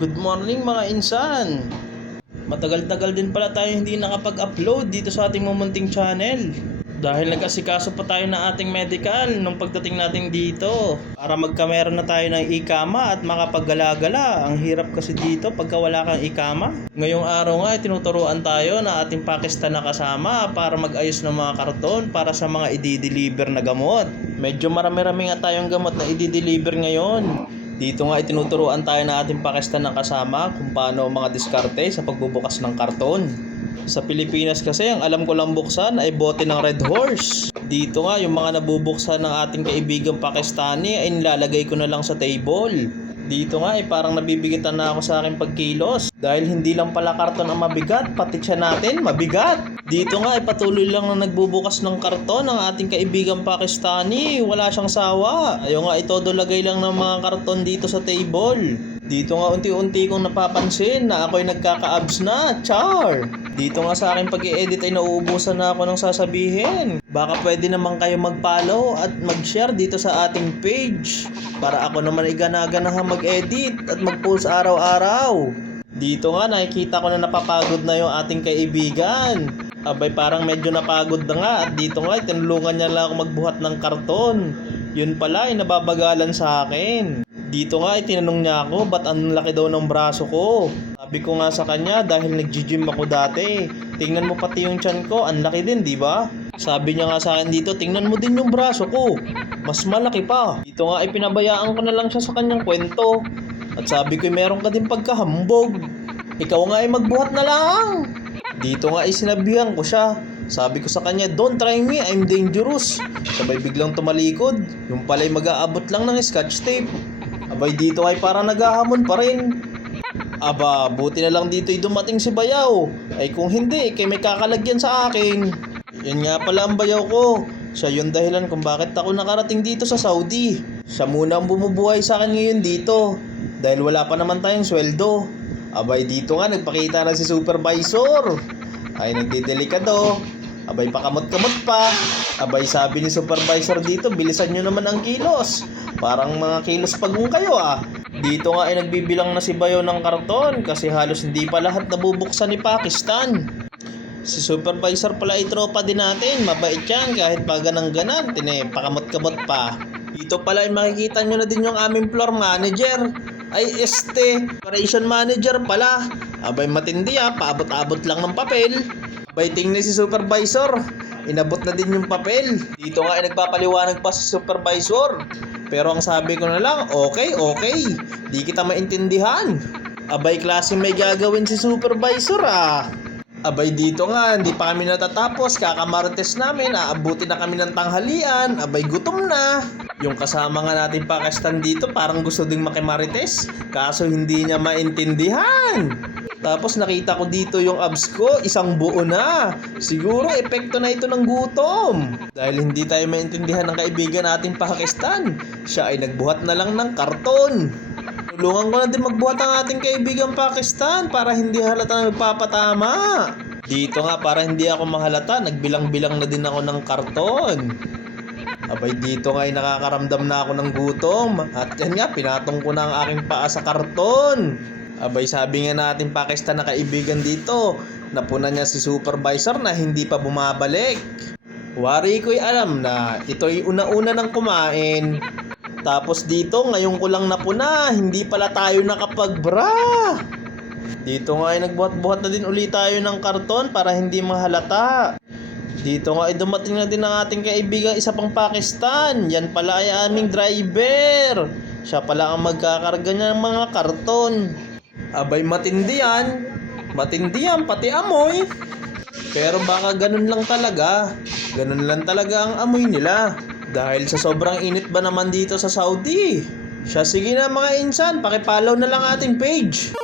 Good morning mga insan. Matagal-tagal din pala tayo hindi nakapag-upload dito sa ating mumunting channel. Dahil nag-asikaso pa tayo ng ating medical nung pagdating natin dito. Para magkamera na tayo ng ikama at makapaggalagala. Ang hirap kasi dito pagka wala kang ikama. Ngayong araw nga ay tinuturuan tayo ng ating Pakistan na kasama para mag-ayos ng mga karton para sa mga i-deliver na gamot. Medyo marami-rami nga tayong gamot na i-deliver ngayon. Dito nga itinuturuan tayo ng ating Pakistan na kasama kung paano mga diskarte sa pagbubukas ng karton. Sa Pilipinas kasi ang alam ko lang buksan ay bote ng Red Horse. Dito nga yung mga nabubuksan ng ating kaibigang Pakistani ay nilalagay ko na lang sa table. Dito nga ay parang nabibigitan na ako sa aking pagkilos dahil hindi lang pala karton ang mabigat, pati siya natin mabigat. Dito nga ay patuloy lang na nagbubukas ng karton ng ating kaibigang Pakistani, wala siyang sawa. Ayaw nga itodo lagay lang ng mga karton dito sa table. Dito nga unti-unti kong napapansin na ako'y nagkaka-abs na, char! Dito nga sa aking pag-i-edit ay nauubusan na ako ng sasabihin. Baka pwede naman kayo mag-follow at mag-share dito sa ating page para ako naman ay gana-ganahan mag-edit at mag-post araw-araw. Dito nga nakikita ko na napapagod na yung ating kaibigan. Abay parang medyo napagod na nga at dito nga tinulungan niya lang ako magbuhat ng karton. Yun pala ay nababagalan sa akin. Dito nga ay tinanong niya ako ba't ang laki daw ng braso ko. Sabi ko nga sa kanya dahil nag-gym ako dati. Tingnan mo pati yung tiyan ko, ang laki din, di ba? Sabi niya nga sa akin dito, tingnan mo din yung braso ko. Mas malaki pa. Dito nga ay pinabayaan ko na lang siya sa kanyang kwento. At sabi ko meron ka din pagkahambog. Ikaw nga ay magbuhat na lang. Dito nga ay sinabihan ko siya. Sabi ko sa kanya, don't try me, I'm dangerous. Sabay biglang tumalikod. Yung pala'y mag-aabot lang ng scotch tape. Abay dito ay parang naghahamon pa rin. Aba, buti na lang dito'y dumating si Bayaw. Ay kung hindi, kay may kakalagyan sa akin. Yan nga pala ang Bayaw ko. Siya yung dahilan kung bakit ako nakarating dito sa Saudi. Siya muna ang bumubuhay sa akin ngayon dito. Dahil wala pa naman tayong sweldo. Abay dito nga nagpakita na si supervisor. Ay nagdidelikado. Abay pakamot-kamot pa. Abay sabi ni supervisor dito, bilisan nyo naman ang kilos. Parang mga kilos pagong kayo ah. Dito nga ay nagbibilang na si Bayo ng karton kasi halos hindi pa lahat nabubuksan ni Pakistan. Si supervisor pala ay tropa din natin. Mabait yan kahit pa ganang-ganan. Pakamot-kamot pa. Dito pala ay makikita nyo na din yung aming floor manager. Ay operation manager pala. Abay matindi ah, paabot-abot lang ng papel. Abay tingnan si supervisor, inabot na din yung papel. Dito nga ay nagpapaliwanag pa si supervisor. Pero ang sabi ko na lang, okay, di kita maintindihan. Abay klase may gagawin si supervisor ah. Abay dito nga, hindi pa kami natatapos, kakamartes namin, aabuti na kami ng tanghalian, abay gutom na. Yung kasama nga natin Pakistan dito parang gusto ding makimarites, kaso hindi niya maintindihan. Tapos nakita ko dito yung abs ko, isang buo na. Siguro epekto na ito ng gutom. Dahil hindi tayo maintindihan ng kaibigan nating Pakistan, siya ay nagbuhat na lang ng karton. Tulungan ko na din magbuhat ang ating kaibigang Pakistan para hindi halata nagpapatama. Dito nga para hindi ako mahalata, nagbilang-bilang na din ako ng karton. Abay dito nga ay nakakaramdam na ako ng gutom. At yan nga, pinatong ko na ang aking paa sa karton. Abay sabi nga natin Pakistan na kaibigan dito, napunan niya si supervisor na hindi pa bumabalik. Wari ko'y alam na ito'y una-una ng kumain. Tapos dito ngayon ko lang napuna, hindi pala tayo nakapag-bra. Dito nga ay nagbuhat-buhat na din ulit tayo ng karton para hindi mahalata. Dito nga ay dumating na din ang ating kaibigan isa pang Pakistan. Yan pala ay aming driver. Siya pala ang magkakarga niya ng mga karton. Abay matindi yan pati amoy. Pero baka ganun lang talaga. Ganun lang talaga ang amoy nila. Dahil sa sobrang init ba naman dito sa Saudi. Siya sige na mga insan, paki-follow na lang ating page.